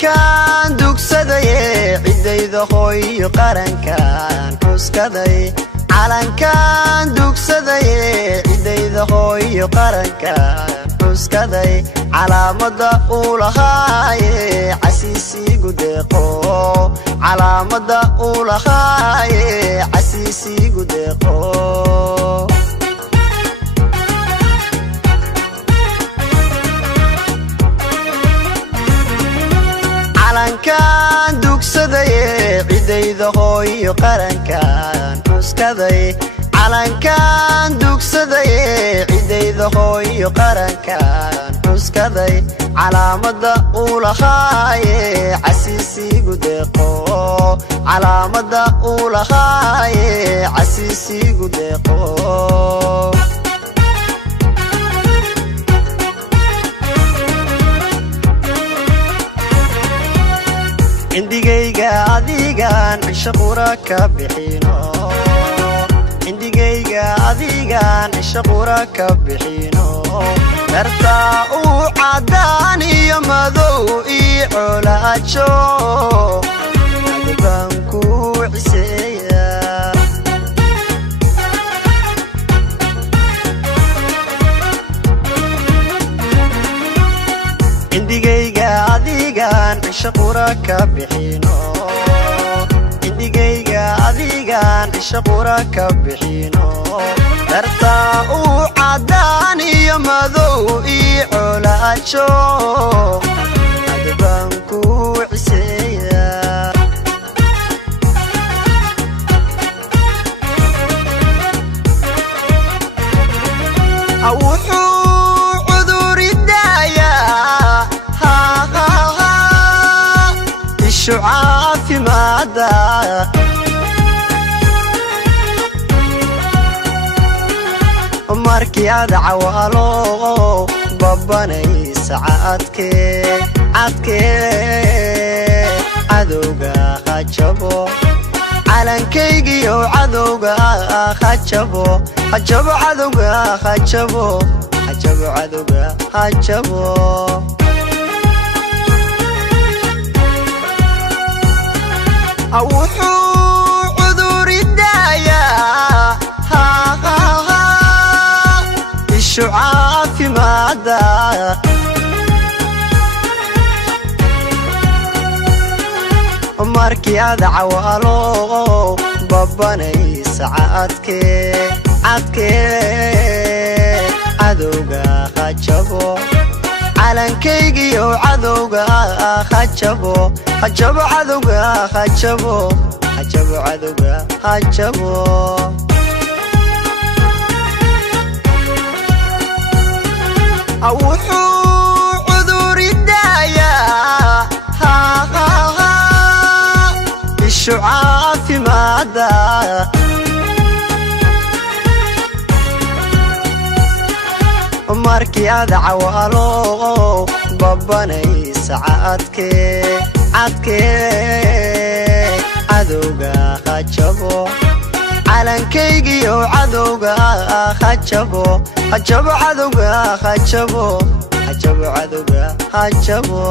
calankan dugsaday cidayda hooyo qarankan xuskaday calankan dugsaday cidayda hooyo qarankan xuskaday calaamada uu lahaaye casiisigu deeqo calaamada uu lahaaye casiisigu deeqo calankan dugsaday cidayda hooyo qarankan xuskaday calankan dugsaday cidayda hooyo qarankan xuskaday calaamada uu lahaaye casiisigu deeqo calaamada uu lahaaye casiisigu deeqo indigayga adigan cisho qura ka bixino indigayga adigan cisho qura ka bixino dartaa uu cadaan iyo madow ii colaajo adibaan ku ciseeya indigayga adigan cisho qura ka bixino indigayga adigan cisho qura ka bixino dartaa uu cadaan iyo madow ii colaajo adibaan ku ciseeya عافي ماذا markii aad cawaalo babanay saacadkee cadowga hajabo calankaygiyo cadowga hajabo cadowga hajabo cadowga hajabo wuxuu cuduri daayaa ishu caafimaada markii aad cawaalo babanay saacadkee cadowga hajabo calankaygiyo cadowga hajabo cadowga hajabo cadowga hajabo wuxuu cuduri daayaa ishu caafimaada markii aad cawaalo babanay saacadkee cadowga hajabo calankaygiyo cadowga hajabo cadowga hajabo cadowga hajabo